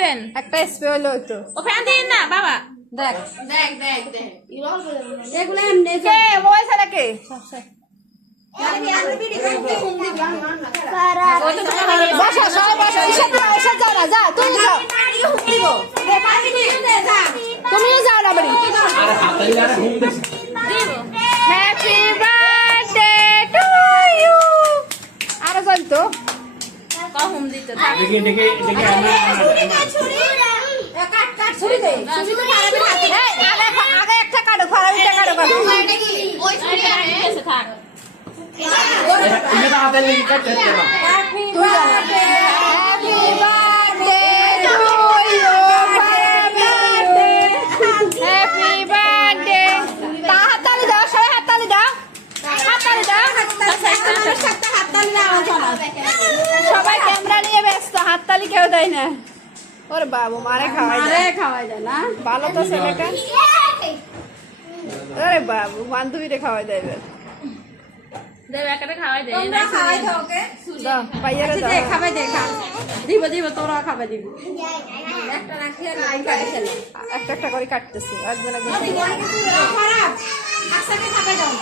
দেন একটা স্প্রে হলো তো ও ফ্যান দিন না বাবা দেখ দেখ দেখ দেখ এগুলো এমনি কে ওই সারা কে বসা সবাই বসা এসে যাও না যা তুমি যাও তুমিও যাও না বাড়ি হ্যাপি বার্থডে টু ইউ আরো চলতো কম দিত দেখে দেখে দেখে কাট কাট ছুরি দে ছুরি তো ফারাবি হাতে আগে একটা কাটো ফারাবিটা কাটো কাটো এটা কি ওই ছুরি আছে থাক এটা হাতে লাগি কাট করতে না happy birthday to you happy birthday হাততালি দাও সবাই হাততালি দাও হাততালি দাও হাততালি দাও সবাই ক্যামেরা নিয়ে ব্যস্ত হাততালি কেউ দেয় না ওর বাবু মারে খাওয়াই যায় না ভালো তো ছেলেটা আরে বাবু বান্ধবীরে খাওয়াই দেয় দেব একটা খাওয়াই দে তোমরা খাওয়াই দাও ওকে দাও পাইয়ারে দাও খাওয়াই দে খা দিব দিব তোরা খাওয়াই দিব একটা রাখি আর লাইন কাটে চলে একটা একটা করে কাটতেছে একজন একজন খারাপ একসাথে খাওয়াই দাও